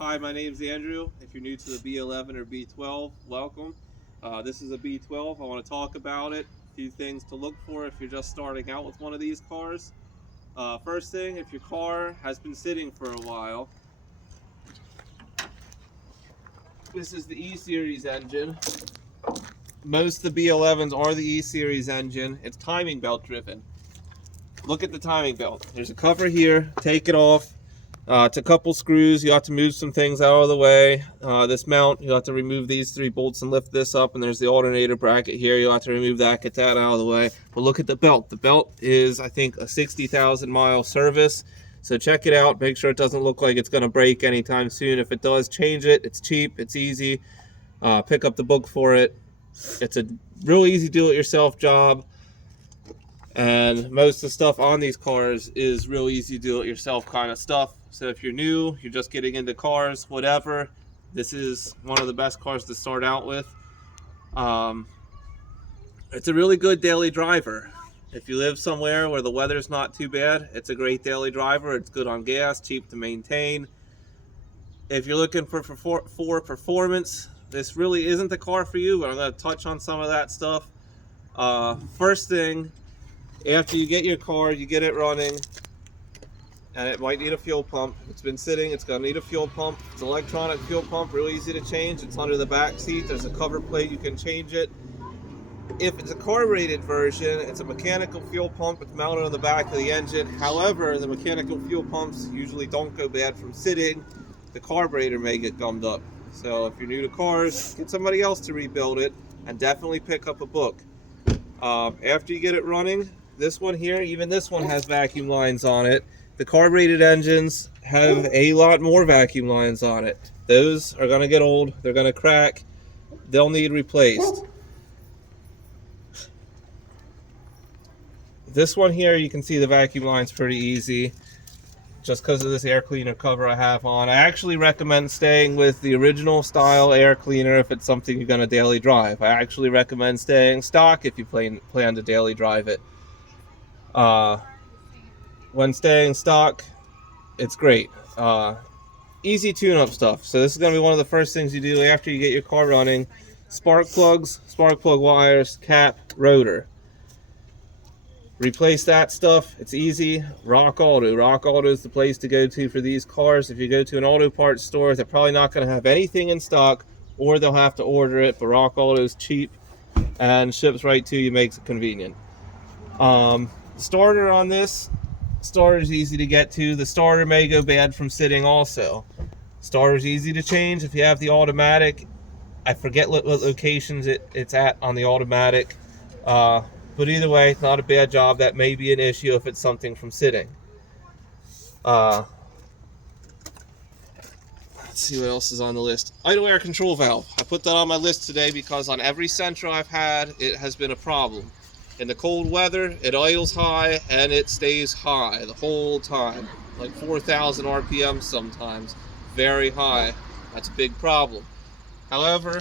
Hi, my name's Andrew. If you're new to the b11 or b12, welcome. This is a b12. I want to talk about it. A few things to look for if you're just starting out with one of these cars. First thing, if your car has been sitting for a while, this is the E-Series engine. Most of the B11s are the E-Series engine. It's timing belt driven. Look at the timing belt. There's a cover here. Take it off. It's a couple screws. You have to move some things out of the way. This mount, you have to remove these 3 bolts and lift this up. And there's the alternator bracket here. You'll have to remove that, get that out of the way. But look at the belt. The belt is, I think, a 60,000 mile service. So check it out. Make sure it doesn't look like it's going to break anytime soon. If it does, change it. It's cheap. It's easy. Pick up the book for it. It's a real easy do-it-yourself job. And most of the stuff on these cars is real easy do-it-yourself kind of stuff. So if you're new, you're just getting into cars, whatever, this is one of the best cars to start out with. It's a really good daily driver. If you live somewhere where the weather's not too bad, it's a great daily driver. It's good on gas, cheap to maintain. If you're looking for performance, this really isn't the car for you, but I'm going to touch on some of that stuff. First thing, after you get your car, you get it running, and it might need a fuel pump. If it's been sitting, it's going to need a fuel pump. It's an electronic fuel pump, really easy to change. It's under the back seat. There's a cover plate, you can change it. If it's a carbureted version, it's a mechanical fuel pump. It's mounted on the back of the engine. However, the mechanical fuel pumps usually don't go bad from sitting. The carburetor may get gummed up. So if you're new to cars, get somebody else to rebuild it, and definitely pick up a book. After you get it running, this one here, even this one has vacuum lines on it. The carbureted engines have a lot more vacuum lines on it. Those are going to get old. They're going to crack. They'll need replaced. This one here, you can see the vacuum line's pretty easy just because of this air cleaner cover I have on. I actually recommend staying with the original style air cleaner if it's something you're going to daily drive. I actually recommend staying stock if you plan to daily drive it. When staying stock, it's great. Easy tune-up stuff. So this is going to be one of the first things you do after you get your car running. Spark plugs, spark plug wires, cap, rotor. Replace that stuff. It's easy. Rock Auto. Rock Auto is the place to go to for these cars. If you go to an auto parts store, they're probably not going to have anything in stock, or they'll have to order it. But Rock Auto is cheap and ships right to you, makes it convenient. Starter on this. Starter is easy to get to. The starter may go bad from sitting also. Starter is easy to change if you have the automatic. I forget what locations it's at on the automatic. But either way, not a bad job. That may be an issue if it's something from sitting. Let's see what else is on the list. Idle air control valve. I put that on my list today because on every Sentra I've had, it has been a problem. In the cold weather, it idles high and it stays high the whole time. Like 4,000 RPM sometimes. Very high. That's a big problem. However,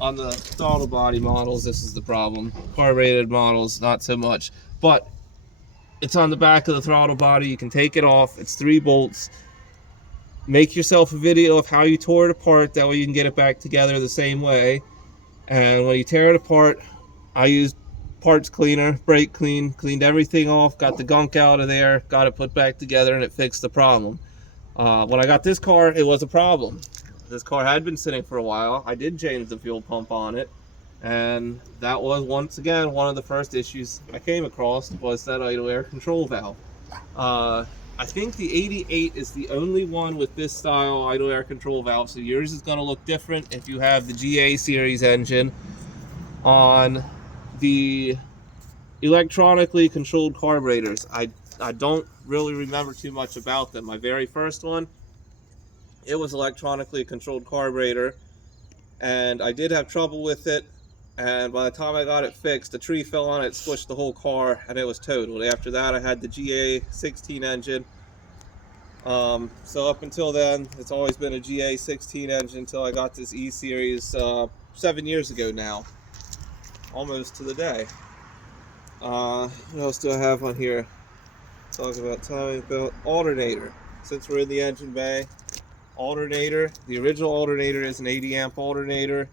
on the throttle body models, this is the problem. Carbureted models, not so much. But it's on the back of the throttle body. You can take it off. It's 3 bolts. Make yourself a video of how you tore it apart. That way you can get it back together the same way. And when you tear it apart, I used parts cleaner, brake clean, cleaned everything off, got the gunk out of there, got it put back together, and it fixed the problem. When I got this car, it was a problem. This car had been sitting for a while. I did change the fuel pump on it, and that was once again one of the first issues I came across, was that idle air control valve. I think the 88 is the only one with this style idle air control valve, so yours is going to look different if you have the GA series engine. On the electronically controlled carburetors, I don't really remember too much about them. My very first one, it was electronically controlled carburetor, and I did have trouble with it, and by the time I got it fixed, a tree fell on it, squished the whole car, and it was totaled. After that, I had the GA16 engine. So up until then, it's always been a GA16 engine until I got this E-Series 7 years ago now, almost to the day. What else do I have on here? Talk about timing belt, alternator. Since we're in the engine bay, alternator. The original alternator is an 80 amp alternator.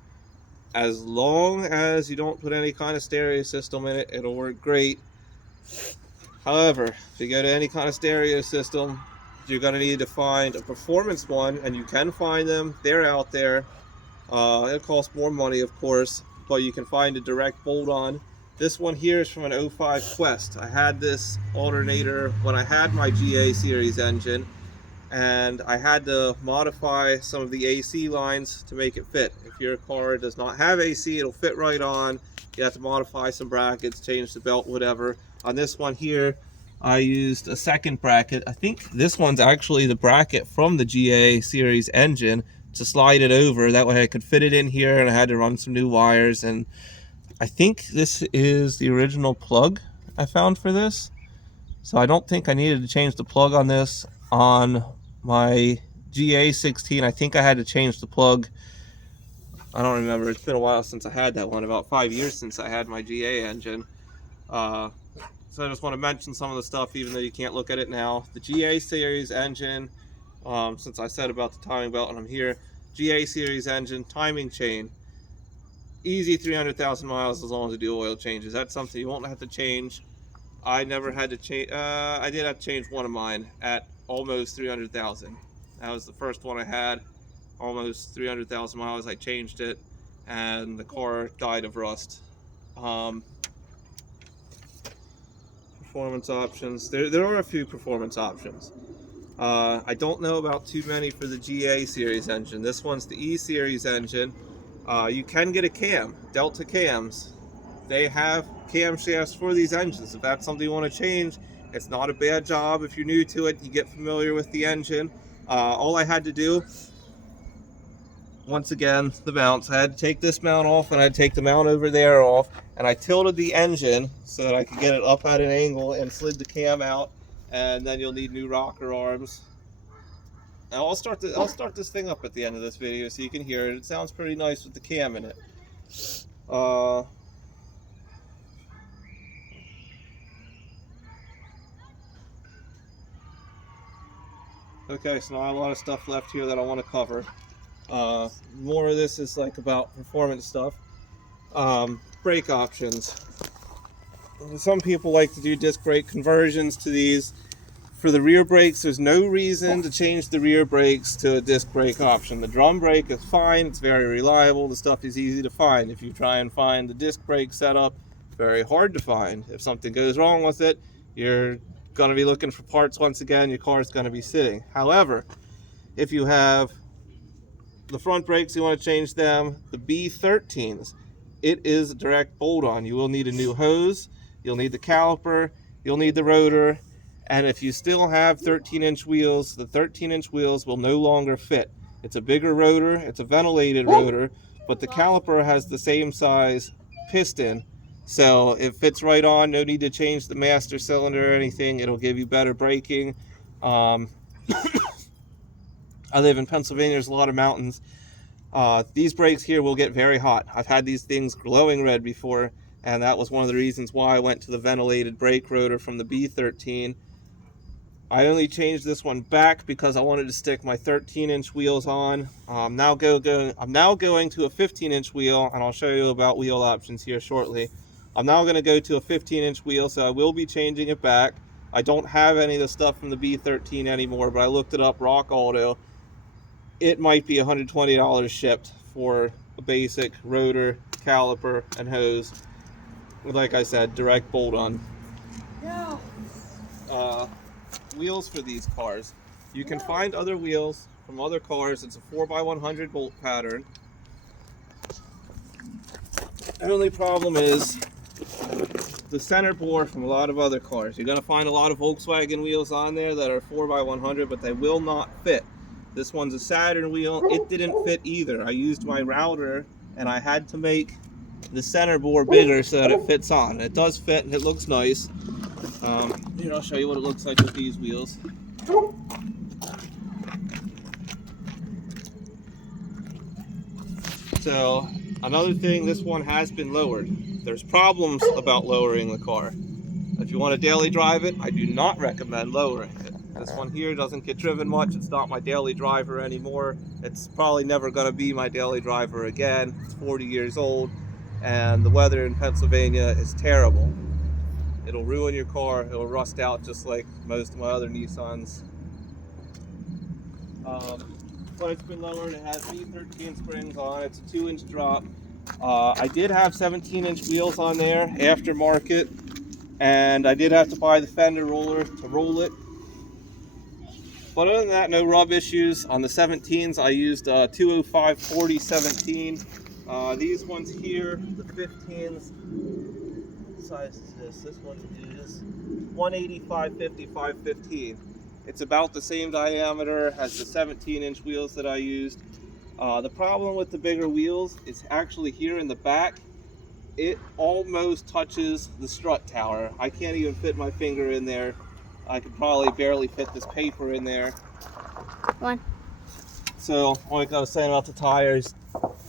As long as you don't put any kind of stereo system in it, it'll work great. However, if you go to any kind of stereo system, you're going to need to find a performance one, and you can find them. They're out there. It'll cost more money, of course, but you can find a direct bolt-on. This one here is from an 05 Quest. I had this alternator when I had my GA series engine, and I had to modify some of the AC lines to make it fit. If your car does not have AC, it'll fit right on. You have to modify some brackets, change the belt, whatever. On this one here, I used a second bracket. I think this one's actually the bracket from the GA series engine to slide it over. That way I could fit it in here, and I had to run some new wires. And I think this is the original plug I found for this. So I don't think I needed to change the plug on this. On my GA16, I think I had to change the plug. I don't remember. It's been a while since I had that one, about 5 years since I had my GA engine. So I just want to mention some of the stuff, even though you can't look at it now. The GA series engine, since I said about the timing belt and I'm here, GA series engine, timing chain, easy 300,000 miles as long as you do oil changes. That's something you won't have to change. I never had to change. I did have to change one of mine at almost 300,000. That was the first one I had, almost 300,000 miles. I changed it, and the car died of rust. Performance options. There are a few performance options. I don't know about too many for the GA series engine. This one's the E series engine. You can get a cam, Delta cams. They have camshafts for these engines. If that's something you want to change, it's not a bad job. If you're new to it, you get familiar with the engine. All I had to do, once again, the mounts. I had to take this mount off, and I had to take the mount over there off, and I tilted the engine so that I could get it up at an angle and slid the cam out. And then you'll need new rocker arms. Now I'll start this thing up at the end of this video so you can hear it. It sounds pretty nice with the cam in it. Okay, so not a lot of stuff left here that I want to cover. More of this is like about performance stuff. Brake options. Some people like to do disc brake conversions to these. For the rear brakes, there's no reason to change the rear brakes to a disc brake option. The drum brake is fine, it's very reliable, the stuff is easy to find. If you try and find the disc brake setup, very hard to find. If something goes wrong with it, you're going to be looking for parts once again, your car is going to be sitting. However, if you have the front brakes, you want to change them, the B13s, it is a direct bolt-on. You will need a new hose, you'll need the caliper, you'll need the rotor, and if you still have 13-inch wheels, the 13-inch wheels will no longer fit. It's a bigger rotor, it's a ventilated rotor, but the caliper has the same size piston, so it fits right on. No need to change the master cylinder or anything. It'll give you better braking. I live in Pennsylvania, there's a lot of mountains. These brakes here will get very hot. I've had these things glowing red before, and that was one of the reasons why I went to the ventilated brake rotor from the B13. I only changed this one back because I wanted to stick my 13-inch wheels on. I'm now going to a 15-inch wheel, and I'll show you about wheel options here shortly. I'm now going to go to a 15-inch wheel, so I will be changing it back. I don't have any of the stuff from the B13 anymore, but I looked it up, Rock Auto. It might be $120 shipped for a basic rotor, caliper, and hose. Like I said, direct bolt-on. Yeah. Wheels for these cars. You can find other wheels from other cars. It's a 4x100 bolt pattern. The only problem is the center bore from a lot of other cars. You're going to find a lot of Volkswagen wheels on there that are 4x100, but they will not fit. This one's a Saturn wheel. It didn't fit either. I used my router, and I had to make the center bore bigger so that it fits on. It does fit, and it looks nice. Here, I'll show you what it looks like with these wheels. So, another thing, this one has been lowered. There's problems about lowering the car. If you want to daily drive it, I do not recommend lowering it. This one here doesn't get driven much. It's not my daily driver anymore. It's probably never going to be my daily driver again. It's 40 years old, and the weather in Pennsylvania is terrible. It'll ruin your car. It'll rust out just like most of my other Nissans. But it's been lowered. It has B13 springs on it. It's a 2-inch drop. I did have 17-inch wheels on there, aftermarket, and I did have to buy the fender roller to roll it. But other than that, no rub issues. On the 17s, I used 205/40 17. These ones here, the 15s, what size is this? This one is 185/50 515. It's about the same diameter as the 17-inch wheels that I used. The problem with the bigger wheels is actually here in the back. It almost touches the strut tower. I can't even fit my finger in there. I could probably barely fit this paper in there. One. So, like I was saying about the tires,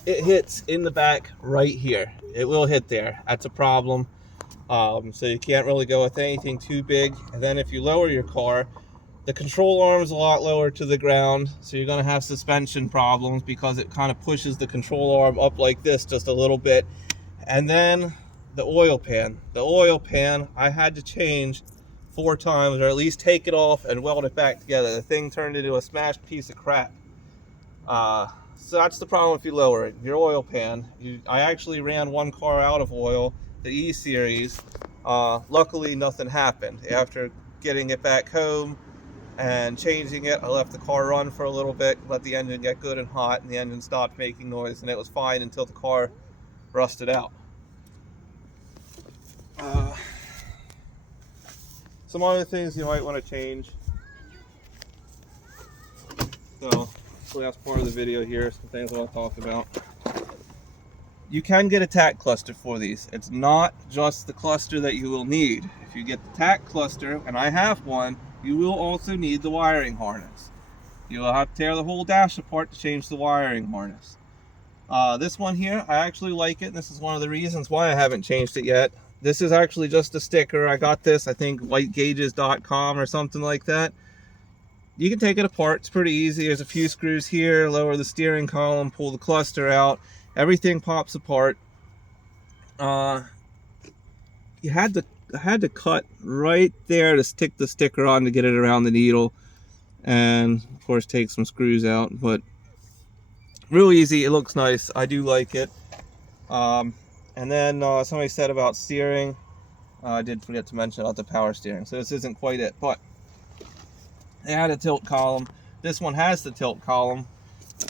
it hits in the back right here. It will hit there. That's a problem. So you can't really go with anything too big. And then if you lower your car, the control arm is a lot lower to the ground. So you're going to have suspension problems because it kind of pushes the control arm up like this just a little bit. And then the oil pan. The oil pan, I had to change 4 times, or at least take it off and weld it back together. The thing turned into a smashed piece of crap. So that's the problem if you lower it. Your oil pan. I actually ran one car out of oil, the E-Series. Luckily, nothing happened. After getting it back home and changing it, I left the car run for a little bit, let the engine get good and hot, and the engine stopped making noise, and it was fine until the car rusted out. Some other things you might want to change. So that's part of the video here, some things I want to talk about. You can get a tack cluster for these. It's not just the cluster that you will need. If you get the tack cluster, and I have one, you will also need the wiring harness. You will have to tear the whole dash apart to change the wiring harness. This one here, I actually like it, and this is one of the reasons why I haven't changed it yet. This is actually just a sticker. I got this, I think, whitegauges.com or something like that. You can take it apart. It's pretty easy. There's a few screws here. Lower the steering column, pull the cluster out. Everything pops apart. I had to cut right there to stick the sticker on to get it around the needle. And, of course, take some screws out. But real easy. It looks nice. I do like it. And then somebody said about steering. I did forget to mention about the power steering. So this isn't quite it. But they had a tilt column. This one has the tilt column.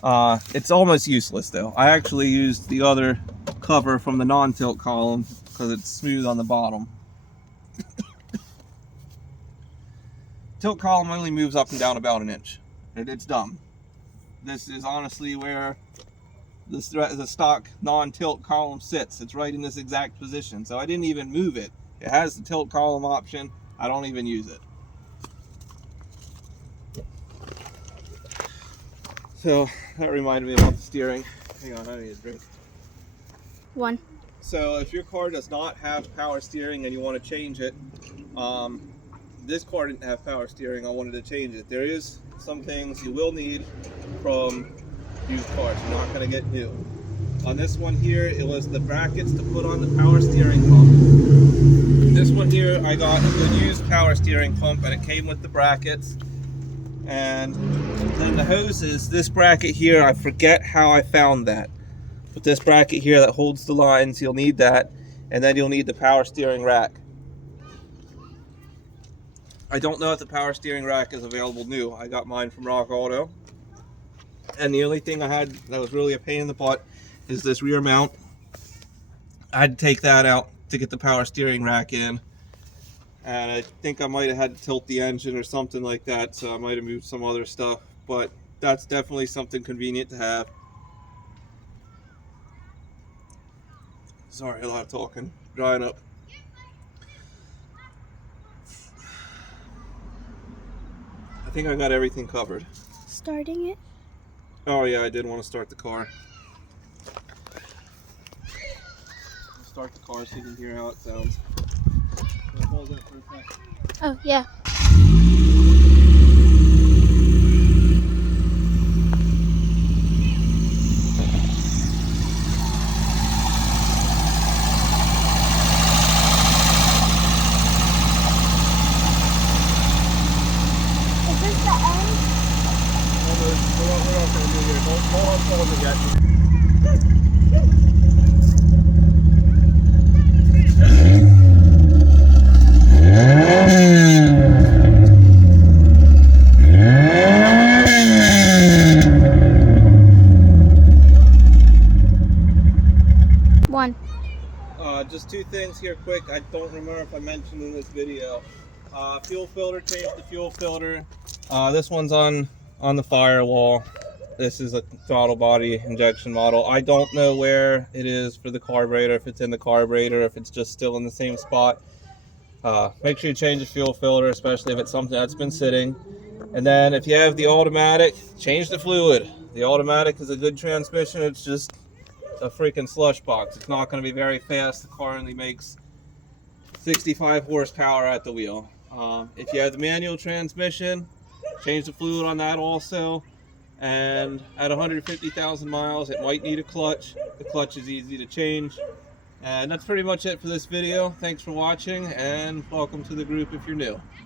It's almost useless though. I actually used the other cover from the non-tilt column because it's smooth on the bottom. Tilt column only moves up and down about 1 inch. It's dumb. This is honestly where the stock non-tilt column sits. It's right in this exact position. So I didn't even move it. It has the tilt column option. I don't even use it. So that reminded me about the steering. Hang on, I need a drink. One. So if your car does not have power steering and you want to change it, this car didn't have power steering. I wanted to change it. There is some things you will need from used cars. You're not going to get new. On this one here, it was the brackets to put on the power steering pump. This one here, I got a good used power steering pump, and it came with the brackets. And then the hoses, this bracket here, I forget how I found that. But this bracket here that holds the lines, you'll need that. And then you'll need the power steering rack. I don't know if the power steering rack is available new. I got mine from Rock Auto. And the only thing I had that was really a pain in the butt is this rear mount. I had to take that out to get the power steering rack in. And I think I might have had to tilt the engine or something like that, so I might have moved some other stuff. But that's definitely something convenient to have. Sorry, a lot of talking. Drying up. I think I got everything covered. Starting it? Oh yeah, I did want to start the car. Start the car so you can hear how it sounds. Oh, yeah. else I do here. Don't unfold it yet. One. Just two things here quick. I don't remember if I mentioned in this video. Fuel filter, change the fuel filter. This one's on the firewall. This is a throttle body injection model. I don't know where it is for the carburetor, if it's in the carburetor, if it's just still in the same spot. Make sure you change the fuel filter, especially if it's something that's been sitting. And then if you have the automatic, change the fluid. The automatic is a good transmission. It's just a freaking slush box. It's not going to be very fast. The car only makes 65 horsepower at the wheel. If you have the manual transmission, change the fluid on that also. And at 150,000 miles, it might need a clutch. The clutch is easy to change. And that's pretty much it for this video. Thanks for watching, and welcome to the group if you're new.